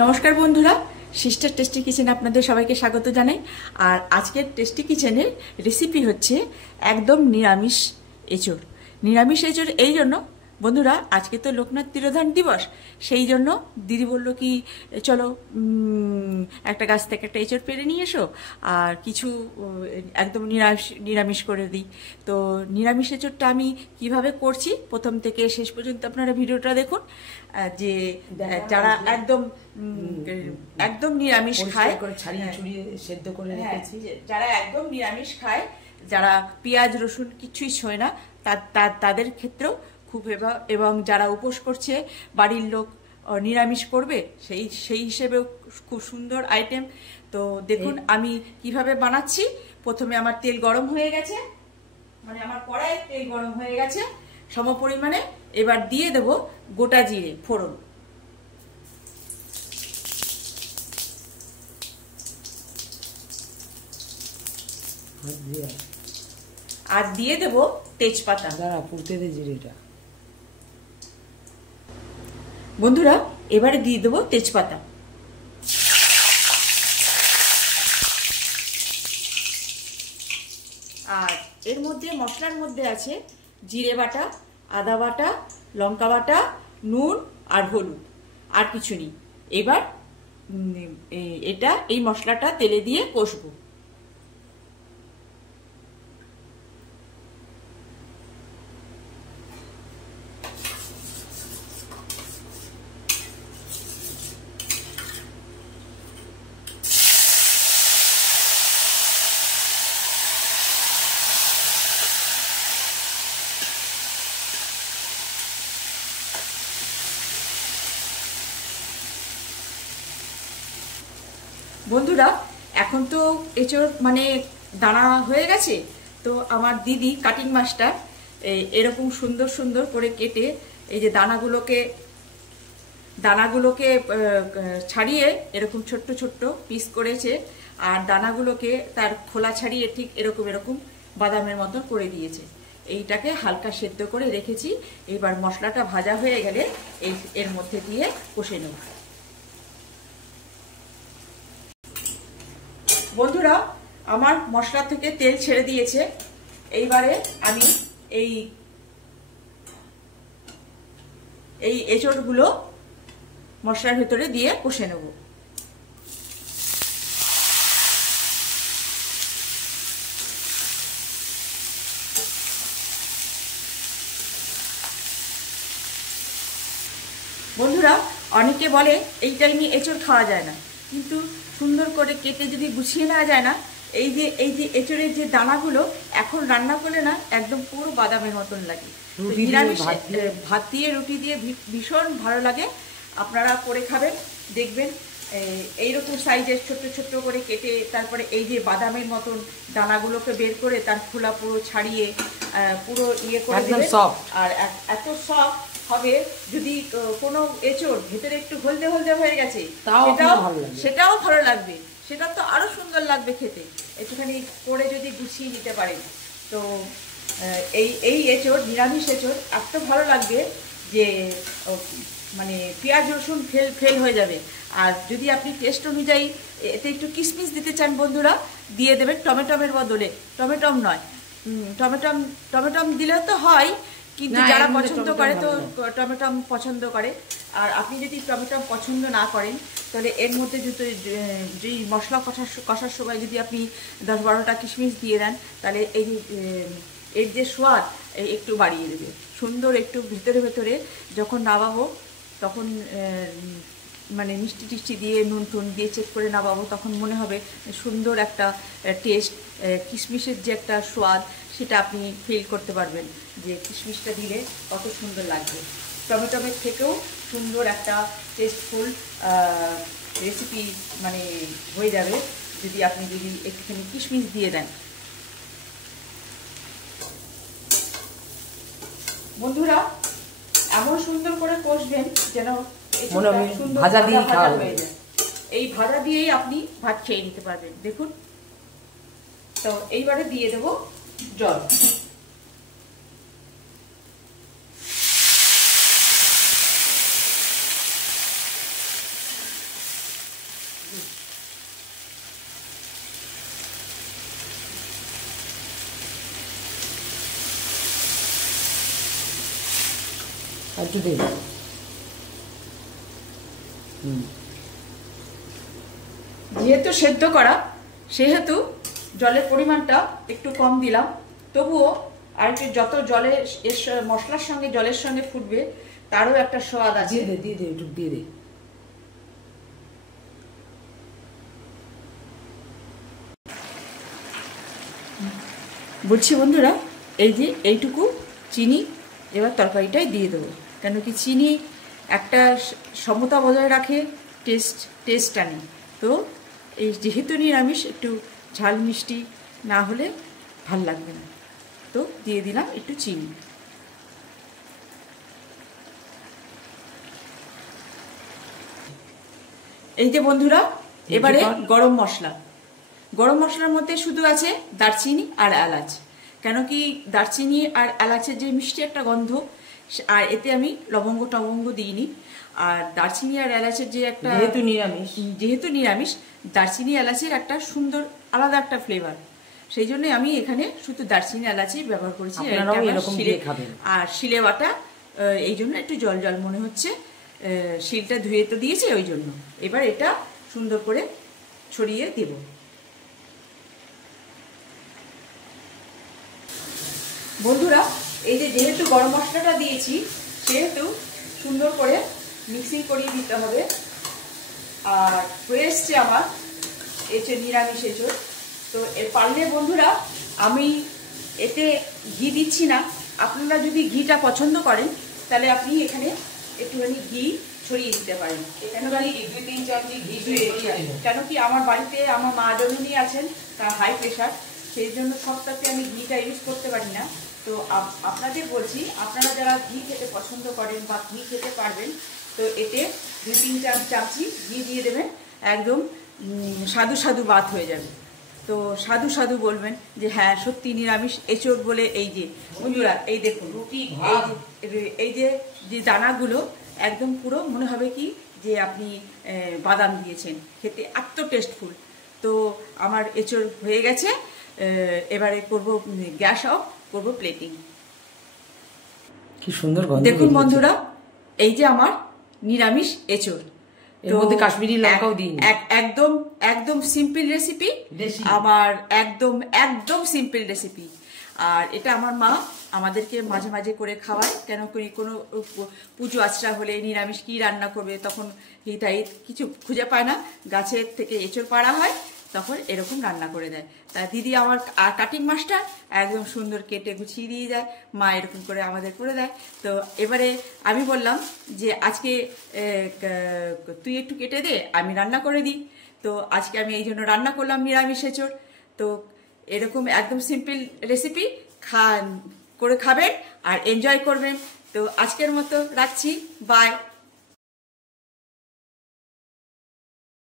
নমস্কার বন্ধুরা, sister tasty কিচেনে আপনাদের সবাইকে স্বাগত জানাই। আর আজকের টেস্টি কিচেনের রেসিপি হচ্ছে একদম নিরামিষ এঁচোড়। নিরামিষ এঁচোড় এই জন্য বন্ধুরা, আজকে তো লোকনাথ তিরোধান দিবস, সেই জন্য দিদি বলল কি চলো একটা গাছ থেকে একটা এঁচোড় পেড়ে নিয়ে এসো আর কিছু একদম নিরামিষ করে দিই। তো নিরামিষ এঁচোড়টা আমি কিভাবে করছি প্রথম থেকে শেষ পর্যন্ত আপনারা ভিডিওটা দেখুন। যে যারা একদম নিরামিষ খায়, সেদ্ধ করে রেখেছি, যারা একদম নিরামিষ খায়, যারা পেঁয়াজ রসুন কিছুই ছোঁয় না, তাদের ক্ষেত্রেও খুব এবং যারা উপোস করছে, বাড়ির লোক নিরামিষ করবে, সেই হিসেবেও খুব সুন্দর আইটেম। তো দেখুন আমি কিভাবে বানাচ্ছি। প্রথমে আমার তেল গরম হয়ে গেছে, মানে আমার কড়াইয়ে তেল গরম হয়ে গেছে সম পরিমাণে। এবার দিয়ে দেব গোটা জিরে ফোড়ন, আর দিয়ে দেব তেজপাতা। পুড়তে দে জিরেটা বন্ধুরা, এবারে দিয়ে দেবো তেজপাতা। আর এর মধ্যে মশলার মধ্যে আছে জিরে বাটা, আদা বাটা, লঙ্কা বাটা, নুন আর হলুদ, আর কিছু নেই। এবার এই মশলাটা তেলে দিয়ে কষবো। বন্ধুরা, এখন তো এঁচোড় মানে দানা হয়ে গেছে। তো আমার দিদি কাটিং মাস্টার এরকম সুন্দর সুন্দর করে কেটে এই যে দানাগুলোকে ছাড়িয়ে এরকম ছোট্ট ছোট্ট পিস করেছে, আর দানাগুলোকে তার খোলা ছাড়িয়ে ঠিক এরকম এরকম বাদামের মতো করে দিয়েছে। এইটাকে হালকা সেদ্ধ করে রেখেছি। এবার মশলাটা ভাজা হয়ে গেলে এর মধ্যে দিয়ে কষে নেব। বন্ধুরা, আমার মশলা থেকে তেল ছেড়ে দিয়েছে। এইবারে আমি এই এঁচোড়গুলো মশলার ভেতরে দিয়ে কষে নেব। বন্ধুরা, অনেকে বলে এই টাইমে এঁচোড় খাওয়া যায় না, কিন্তু সুন্দর করে কেটে যদি গুছিয়ে নেওয়া যায় না, এই যে এঁচোড়ের যে দানাগুলো এখন রান্না করলে না একদম পুরো বাদামের মতন লাগে। নিরামিষ ভাত দিয়ে রুটি দিয়ে ভীষণ ভালো লাগে। আপনারা করে খাবেন, দেখবেন এইরকম সাইজের ছোট্ট ছোট্ট করে কেটে তারপরে এই যে বাদামের মতন দানাগুলোকে বের করে তার খোলা পুরো ছাড়িয়ে পুরো ইয়ে করে দেবেন। আর এত সফট হবে, যদি কোনো এঁচোড় ভেতরে একটু হলদে হলদে হয়ে গেছে সেটাও ভালো লাগবে, সেটা তো আরো সুন্দর লাগবে খেতে। একটুখানি করে যদি গুছিয়ে নিতে পারেন, তো এই এঁচোড়, নিরামিষ এঁচোড় এত ভালো লাগবে যে মানে পেঁয়াজ রসুন ফেল হয়ে যাবে। আর যদি আপনি টেস্ট অনুযায়ী এতে একটু কিশমিশ দিতে চান বন্ধুরা, দিয়ে দেবেন টমেটোমের বদলে। টমেটম নয়, টমেটম দিলেও তো হয়, কিন্তু যারা পছন্দ করে তো টমেটম পছন্দ করে। আর আপনি যদি টমেটম পছন্দ না করেন, তাহলে এর মধ্যে যেই মশলা কষার সময় যদি আপনি 10-12টা কিশমিশ দিয়ে দেন, তাহলে এর যে স্বাদ একটু বাড়িয়ে দেবে। সুন্দর একটু ভেতরে ভেতরে যখন নামাবো, তখন মানে মিষ্টি টিষ্টি দিয়ে নুন টুন দিয়ে চেক করে নামাবো, তখন মনে হবে সুন্দর একটা টেস্ট, কিশমিশের যে একটা স্বাদ সেটা আপনি ফিল করতে পারবেন যে কিশমিশটা দিলে কত সুন্দর লাগবে। টমেটোমের থেকেও সুন্দর একটা টেস্টফুল রেসিপি মানে হয়ে যাবে যদি আপনি একটুখানি কিশমিশ দিয়ে দেন। বন্ধুরা, এমন সুন্দর করে কষবেন যেন ভাজা হয়ে যায়। এই ভাজা দিয়েই আপনি ভাত খেয়ে নিতে পারবেন। দেখুন, তো এইবারে দিয়ে দেব জল। আর একটু দে। যেহেতু সেদ্ধ করা সেহেতু জলের পরিমাণটা একটু কম দিলাম, তবুও আর একটু যত জলে মশলার সঙ্গে জলের সঙ্গে ফুটবে তারও একটা স্বাদ আছে। দিয়ে দে একটু দিয়ে দে। বলছি বন্ধুরা, এই যে এইটুকু চিনি এবার তরকারিটাই দিয়ে দেবো, কেন কি চিনি একটা সমতা বজায় রাখে, টেস্ট আনে। তো এই যেহেতু নিরামিষ একটু ঝাল মিষ্টি না হলে ভাল লাগবে না, তো দিয়ে দিলাম একটু চিনি। এই যে বন্ধুরা, এবারে গরম মশলার মধ্যে শুধু আছে দারচিনি আর এলাচ, কেন কি দারচিনি আর এলাচের যে মিষ্টি একটা গন্ধ, আর এতে আমি লবঙ্গ টবঙ্গ দিইনি। আর দারচিনি আর এলাচের যে একটা যেহেতু নিরামিষ দারচিনি এলাচের একটা সুন্দর আলাদা একটা ফ্লেভার, সেই জন্য আমি এখানে শুধু দারচিনি এলাচই ব্যবহার করেছি। আর শিলে বাটা, এই জন্য একটু জল জল মনে হচ্ছে, শিলটা ধুয়ে তো দিয়েছে ওই জন্য। এবার এটা সুন্দর করে ছড়িয়ে দেব। বন্ধুরা, এই যে যেহেতু গরম মশলাটা দিয়েছি সেহেতু সুন্দর করে মিক্সিং করিয়ে দিতে হবে। আর হয়ে এসছে আমার এঁচড়, নিরামিষ এঁচড়। তো পারলে বন্ধুরা আমি এতে ঘি দিচ্ছি না, আপনারা যদি ঘিটা পছন্দ করেন তাহলে আপনি এখানে একটুখানি ঘি ছড়িয়ে দিতে পারেন। কেন কি আমার বাড়িতে আমার মা জননী আছেন, তার হাই প্রেশার, সেই জন্য সবটাতে আমি ঘিটা ইউজ করতে পারি না। তো আপনাদের বলছি, আপনারা যারা ঘি খেতে পছন্দ করেন বা ঘি খেতে পারবেন, তো এতে 2-3 চামচি ঘি দিয়ে দেবেন, একদম সাধু সাধু বাত হয়ে যাবে। তো সাধু সাধু বলবেন যে হ্যাঁ সত্যি নিরামিষ এঁচড় বলে। এই যে বন্ধুরা, এই দেখুন এই যে দানাগুলো একদম পুরো মনে হবে কি যে আপনি বাদাম দিয়েছেন, খেতে এত টেস্টফুল। তো আমার এঁচড় হয়ে গেছে, এবারে করব গ্যাস অফ, করব প্লেটিং। কি সুন্দর গন্ধ। দেখুন বন্ধুরা, এই যে আমার নিরামিষ এঁচড়, এর মধ্যে কাশ্মীরি লঙ্কাও দিই। একদম সিম্পল রেসিপি আমার, একদম সিম্পল রেসিপি। আর এটা আমার মা আমাদেরকে মাঝে মাঝে করে খাওয়ায়, কেন করি কোনো পুজো আচরা হলে নিরামিষ কি রান্না করবে, তখন হিতাহিত কিছু খুঁজে পায় না, গাছের থেকে এঁচড় পাড়া হয়, তখন এরকম রান্না করে দেয়। তা দিদি আমার কাটিং মাস্টার, একদম সুন্দর কেটে গুছিয়ে দিয়ে যায়, মা এরকম করে আমাদের করে দেয়। তো এবারে আমি বললাম যে আজকে তুই একটু কেটে দে, আমি রান্না করে দিই। তো আজকে আমি এই জন্য রান্না করলাম নিরামিষ এঁচড়। তো এরকম একদম সিম্পল রেসিপি করে খাবেন আর এনজয় করবেন। তো আজকের মতো রাখছি, বাই।